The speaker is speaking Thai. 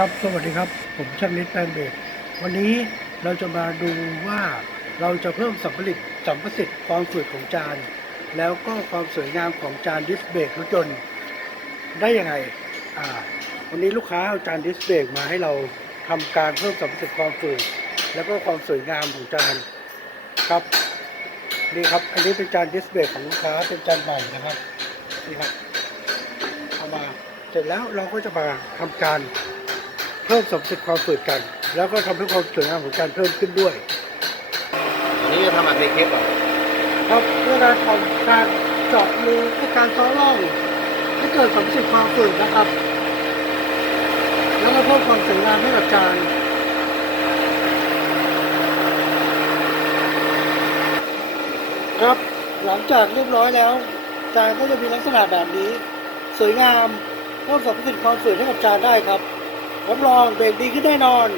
ครับ สวัสดีครับ ผมช่างนิดแปลงเบรวันนี้เราจะมาดูว่าเราจะเพิ่มสัมผลิตสัมประสิทธิ์ความฝืดของจาน แล้วก็ความสวยงามของจานดิสเบรกรถยนต์ได้ยังไงอ่าวันนี้ลูกค้าเอาจานดิสเบรกมาให้เราทำการเพิ่มสัมประสิทธิ์ความฝืดแล้วก็ความสวยงามของจานครับนี่ครับ อันนี้เป็นจานดิสเบรกของลูกค้าเป็นจานใหม่นะครับนี่ครับเอามาเสร็จแล้วเราก็จะมาทำการ เพิ่มสมสิทธิ์ความฝืดกัน แล้วก็ทำให้ความสวยงามของการเพิ่มขึ้นด้วยอันนี้จะทำแบบในคลิปเหรอครับเพื่อการทำการเจาะรูให้การซ้อร่องให้เกิดสมสิทธิ์ความฝืดนะครับ แล้วก็เพิ่มความสวยงามให้กับจานครับหลังจากเรียบร้อยแล้ว จานก็จะมีลักษณะแบบนี้ สวยงามเพิ่มสมประสิทธิ์ความฝืดให้กับจานได้ครับ รับรองเบรกดีขึ้นแน่นอน